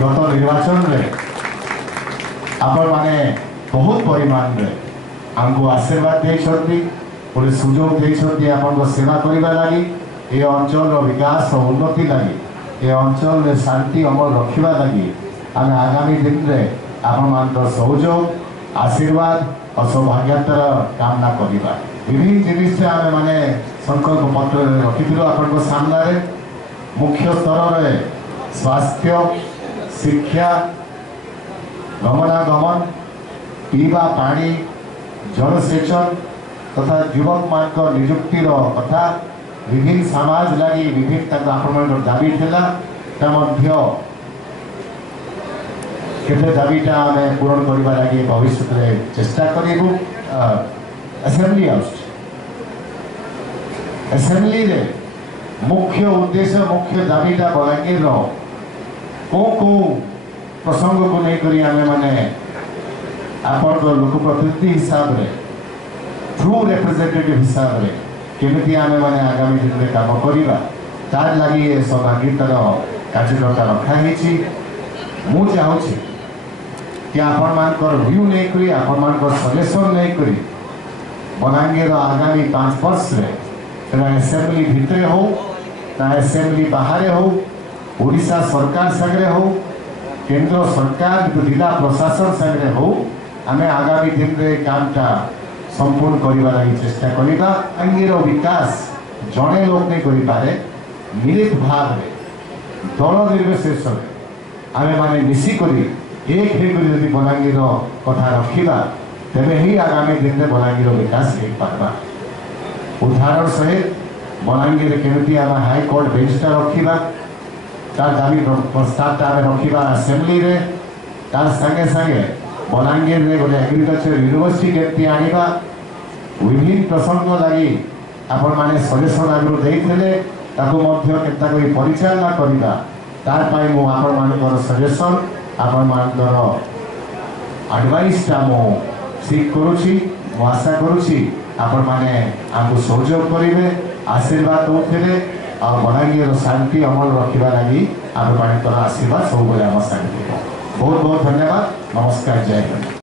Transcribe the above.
गत निर्वाचन में आपण माने बहुत परिमाण में आमको आशीर्वाद देछंती पुणी सुजोग देछंती आपण सेवा करबा लागि ए अंचल विकास और उन्नति लगी ये अंचल में शांति अमल रखा लगी आम आगामी दिन में आपण मान सहयोग आशीर्वाद और सौभाग्यतार कामना करवा विभिन्न जिनिस आम मैंने संकल्प पत्र रखिलु आपण सामने मुख्य स्तर में स्वास्थ्य शिक्षा गमनागमन पीवा पानी जलसेचन तथा युवक मान निजुक्तिर कथा विभिन्न समाज लगी विभिन्न दाबी थिला केते दाबीटा आम पूरण करने लगी भविष्य में चेष्टा करूँ। असेंबली रे मुख्य उद्देश्य मुख्य दाबीटा बलांगीर को प्रसंग को लेकर आम मैंने आपण लोकप्रतिनिधि हिसाब से ट्रू रिप्रेजेंटेटिव हिसाब से केमिति आम मैंने आगामी दिन में काम करवा तार लगी सहभागितार कार्यक्रमता रखाही मु चाहूँगी कि आपण मान व्यू नहीं करी आपण मान सजेसन नहीं करी बलांगीर आगामी 5 वर्ष में असेंबली भितर हो ना असेंबली बाहर हो ओडिशा सरकार संगे हो केंद्र सरकार जिला प्रशासन संगे हो आम आगामी दिन में कामटा संपूर्ण करने लगी चेष्टा करवा। बलांगीर विकास जड़े लोक नहीं करें मिलित भाव में दल निर्विशेष आम मैंने मिसिकी एक होकर बलांगीर कथा रखा तेरे ही आगामी दिन में बलांगीर विकास हो पार्बा। उदाहरण सहित बलांगीर केमिति आम हाईकोर्ट बेंचटा रखा तार दाबी प्रस्तावटा आम रखा असेंबली रे तार संगे संगे बलांगीर रे गोटे एग्रीकल्चर यूनिवर्सिटी केमती आनिबा विभिन्न प्रसंग लगी आपण माने सजेशन आगु देइथिले ताको मध्य केता कोई परिचालना करिबा तार पाई मु आपण मानकर सजेशन आपण मानकर एडवाइसटा मु सीख करूची मु आशा करूची आपण माने आमको सहयोग करेंगे आशीर्वाद दौरे और बलांगीर शांति अमल रखा लगी आप आशीर्वाद सब आम साथ बहुत बहुत धन्यवाद। नमस्कार। जय हिंद।